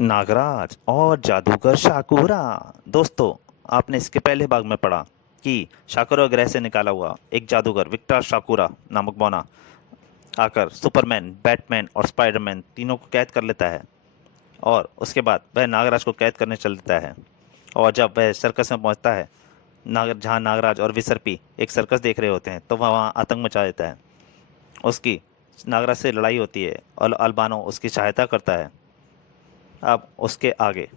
नागराज और जादूगर शाकूरा। दोस्तों, आपने इसके पहले भाग में पढ़ा कि शाकूरा ग्रह से निकाला हुआ एक जादूगर विक्टर शाकूरा नामक बौना आकर सुपरमैन, बैटमैन और स्पाइडरमैन तीनों को कैद कर लेता है। और उसके बाद वह नागराज को कैद करने चल देता है। और जब वह सर्कस में पहुंचता है, जहां नागराज और विसर्पी एक सर्कस देख रहे होते हैं, तो वह वहां आतंक मचा देता है। उसकी नागराज से लड़ाई होती है और अल्बानो उसकी सहायता करता है। अब उसके आगे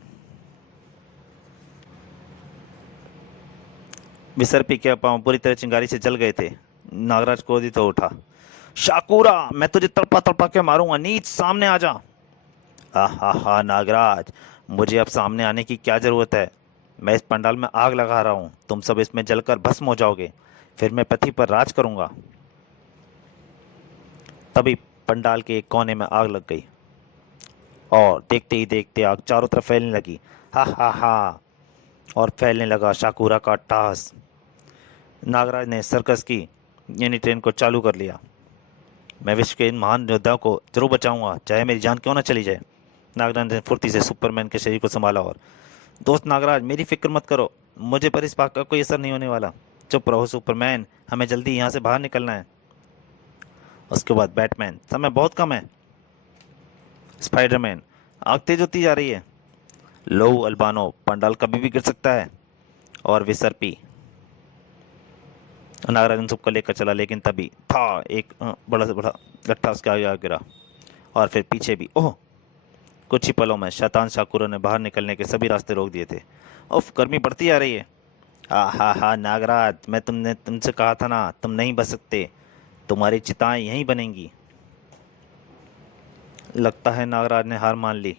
विसर्पी के पांव पूरी तरह चिंगारी से जल गए थे। नागराज क्रोधित हो उठा। शाकूरा, मैं तुझे तड़पा तड़पा के मारूंगा, नीच सामने आ जा। हा हा हा नागराज, मुझे अब सामने आने की क्या जरूरत है। मैं इस पंडाल में आग लगा रहा हूं, तुम सब इसमें जलकर भस्म हो जाओगे। फिर मैं पृथ्वी पर राज करूंगा। तभी पंडाल के एक कोने में आग लग गई और देखते ही देखते आग चारों तरफ फैलने लगी। हा हा हा। और फैलने लगा शाकूरा का अट्टहास। नागराज ने सर्कस की यानी ट्रेन को चालू कर लिया। मैं विश्व के इन महान योद्धाओं को जरूर बचाऊंगा, चाहे मेरी जान क्यों ना चली जाए। नागराज ने फुर्ती से सुपरमैन के शरीर को संभाला और, दोस्त नागराज, मेरी फिक्र मत करो, मुझे पर इस बात का कोई असर नहीं होने वाला। चुप रहो सुपरमैन, हमें जल्दी यहाँ से बाहर निकलना है। उसके बाद बैटमैन, समय बहुत कम है। स्पाइडरमैन, आग तेज होती जा रही है। लो अल्बानो, पंडाल कभी भी गिर सकता है। और विसर्पी। नागराज उन सबको लेकर चला, लेकिन तभी था एक बड़ा से बड़ा गट्ठा उसके आगे आ गिरा। और फिर पीछे भी। ओह! कुछ ही पलों में शैतान शाकुरों ने बाहर निकलने के सभी रास्ते रोक दिए थे। उफ, गर्मी बढ़ती आ रही है। हा हा हा नागराज, मैं तुमने तुमसे कहा था ना, तुम नहीं बच सकते। तुम्हारी चिताएं यहीं बनेंगी। लगता है नागराज ने हार मान ली।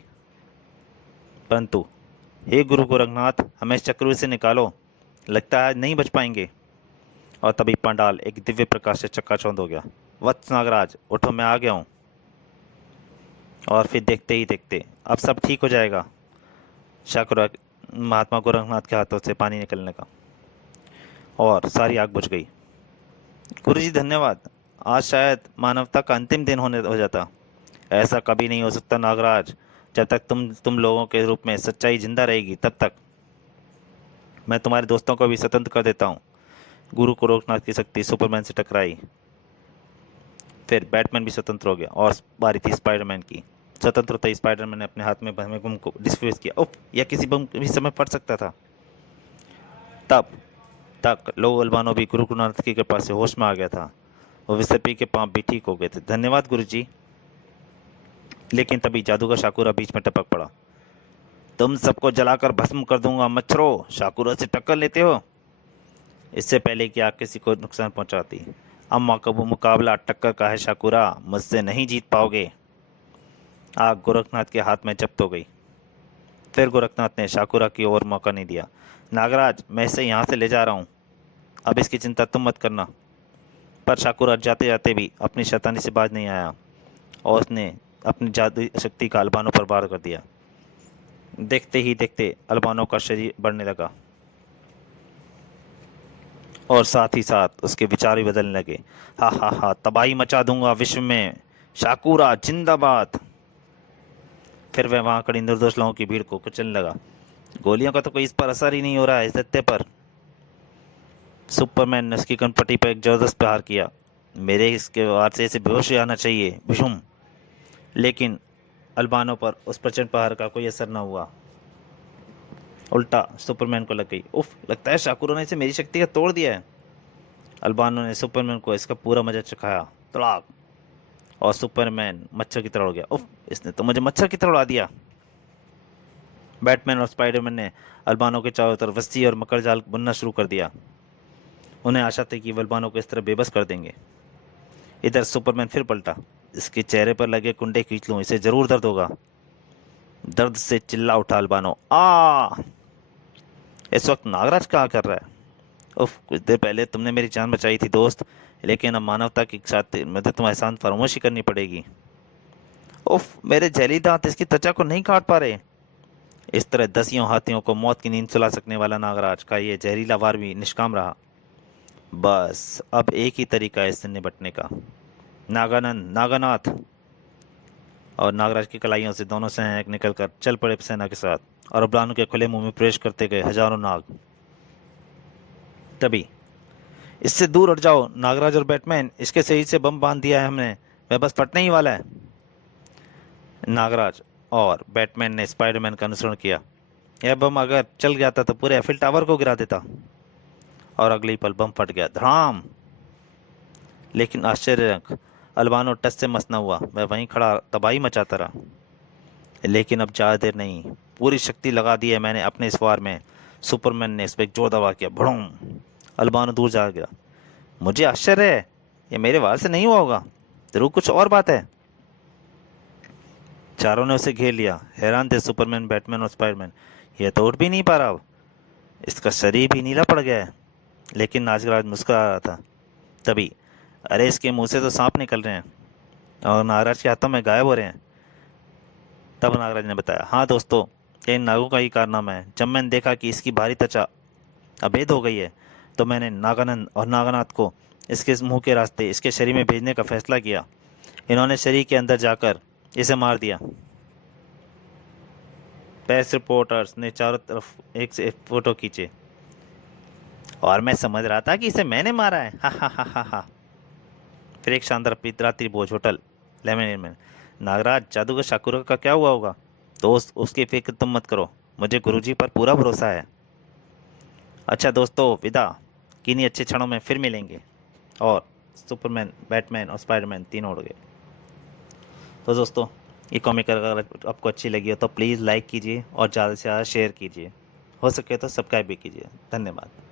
परंतु हे गुरु गोरखनाथ, हमें इस चक्रव्यूह से निकालो। लगता है आज नहीं बच पाएंगे। और तभी पंडाल एक दिव्य प्रकाश से चकाचौंध हो गया। वत्स नागराज, उठो, मैं आ गया हूँ। और फिर देखते ही देखते अब सब ठीक हो जाएगा। शाकुरा महात्मा गोरखनाथ के हाथों से पानी निकलने का और सारी आग बुझ गई। गुरुजी धन्यवाद। आज शायद मानवता का अंतिम दिन होने हो जाता। ऐसा कभी नहीं हो सकता नागराज। जब तक तुम लोगों के रूप में सच्चाई जिंदा रहेगी, तब तक मैं तुम्हारे दोस्तों को भी स्वतंत्र कर देता हूँ। गुरु गोरखनाथ की शक्ति सुपरमैन से टकराई। फिर बैटमैन भी स्वतंत्र हो गया और बारी थी स्पाइडरमैन की। स्वतंत्र होते ही स्पाइडरमैन ने अपने हाथ में बम बम को डिफ्यूज किया। उफ, यह किसी बम भी समय फट सकता था। तब तक लो अल्बानो भी गुरु नानक की कृपा से होश में आ गया था। वो विसर्पी के पांव भी ठीक हो गए थे। धन्यवाद गुरुजी। लेकिन तभी जादूगर शाकुरा बीच में टपक पड़ा। तुम सबको जलाकर भस्म कर दूंगा मच्छरों, शाकुरा से टक्कर लेते हो। इससे पहले कि आप किसी को नुकसान पहुंचाती, अब मुकाबला टक्कर का है शाकुरा, मुझसे नहीं जीत पाओगे। आग गोरखनाथ के हाथ में जब्त हो गई। फिर गोरखनाथ ने शाकुरा की ओर मौका नहीं दिया। नागराज, मैं इसे यहाँ से ले जा रहा हूँ, अब इसकी चिंता तुम मत करना। पर शाकुरा जाते जाते भी अपनी शैतानी से बाज नहीं आया और उसने अपनी जादुई शक्ति का अल्बानो पर वार कर दिया। देखते ही देखते अल्बानो का शरीर बढ़ने लगा और साथ ही साथ उसके विचार भी बदलने लगे। हा हा हा, तबाही मचा दूंगा विश्व में, शाकुरा जिंदाबाद। फिर वह वहां खड़ी निर्दोष लोगों की भीड़ को कुचलने लगा। गोलियों का तो कोई इस पर असर ही नहीं हो रहा है, इस दत्ते पर। सुपरमैन ने उसकी कनपट्टी पर एक जबरदस्त प्रहार किया। मेरे इसके वार से इसे बेहोश ही आना चाहिए, भुशुम। लेकिन अल्बानो पर उस प्रचंड प्रहार का कोई असर न हुआ, उल्टा सुपरमैन को लग गई। उफ, लगता है शाकुरो ने इसे मेरी शक्ति का तोड़ दिया है। अल्बानो ने सुपरमैन को इसका पूरा मजा चखाया। तड़ाक! और सुपरमैन मच्छर की तरह उड़ गया। उफ, इसने तो मुझे मच्छर की तरह उड़ा दिया। बैटमैन और स्पाइडरमैन ने अल्बानो के चारों तरफ रस्सी और मकर जाल बुनना शुरू कर दिया। उन्हें आशा थी कि वो अल्बानो को इस तरह बेबस कर देंगे। इधर सुपरमैन फिर पलटा। इसके चेहरे पर लगे कुंडे खींच लूं, इसे जरूर दर्द होगा। दर्द से चिल्ला उठा अल्बानो। इस वक्त नागराज क्या कर रहा है? उफ, कुछ देर पहले तुमने मेरी जान बचाई थी दोस्त, लेकिन अब मानवता के साथ मुझे तुम्हारे एहसान फरामोशी करनी पड़ेगी। उफ, मेरे जैली दांत इसकी त्वचा को नहीं काट पा रहे। इस तरह दसियों हाथियों को मौत की नींद सुला सकने वाला नागराज का ये जहरीला वार भी निष्काम रहा। बस अब एक ही तरीका है इससे निपटने का। नागानंद, नागानाथ। और नागराज की कलाइयों से दोनों सैनिक निकलकर चल पड़े सेना के साथ और अब्राहम के खुले मुंह में प्रवेश करते गए हजारों नाग। तभी, इससे दूर हट जाओ नागराज और बैटमैन, इसके शरीर से बम बांध दिया है हमने, वह बस फटने ही वाला है। नागराज और बैटमैन ने स्पाइडरमैन का अनुसरण किया। यह बम अगर चल जाता तो पूरे एफिल टावर को गिरा देता। और अगले ही पल बम फट गया, धड़ाम। लेकिन आश्चर्यजनक, अल्बानो टच से मस न हुआ, वह वहीं खड़ा तबाही मचाता रहा। लेकिन अब ज़्यादा देर नहीं, पूरी शक्ति लगा दी है मैंने अपने इस वार में। सुपरमैन ने इस पर एक जोर दबा किया, भड़ूम। अल्बानो दूर जा गिरा। मुझे आश्चर्य है, ये मेरे वार से नहीं हुआ होगा, जरूर कुछ और बात है। चारों ने उसे घेर लिया, हैरान थे सुपरमैन, बैटमैन और स्पाइडरमैन। यह तो उठ भी नहीं पा रहा, अब इसका शरीर भी नीला पड़ गया है। लेकिन नागराज मुस्कुरा रहा था। तभी, अरे इसके मुंह से तो सांप निकल रहे हैं और नागराज के हाथों में गायब हो रहे हैं। तब नागराज ने बताया, हाँ दोस्तों, ये इन नागों का ही कारनामा है। जब मैंने देखा कि इसकी भारी त्वचा अभेद हो गई है तो मैंने नागानंद और नागानाथ को इसके मुंह के रास्ते इसके शरीर में भेजने का फैसला किया। इन्होंने शरीर के अंदर जाकर इसे मार दिया। प्रेस रिपोर्टर्स ने चारों तरफ एक से एक फोटो खींचे। और मैं समझ रहा था कि इसे मैंने मारा है, हा हा हा हा हा। फिर एक शानदार रात्रि भोज होटल लेमन में। नागराज, जादूगर शाकुरा का क्या हुआ होगा? दोस्त, उसकी फिक्र तुम मत करो, मुझे गुरुजी पर पूरा भरोसा है। अच्छा दोस्तों, विदा। किन्हीं अच्छे क्षणों में फिर मिलेंगे। और सुपरमैन, बैटमैन और स्पाइडरमैन तीनों उड़ गए। तो दोस्तों, ये कॉमिक अगर आपको अच्छी लगी हो तो प्लीज़ लाइक कीजिए और ज़्यादा से ज़्यादा शेयर कीजिए। हो सके तो सब्सक्राइब भी कीजिए। धन्यवाद।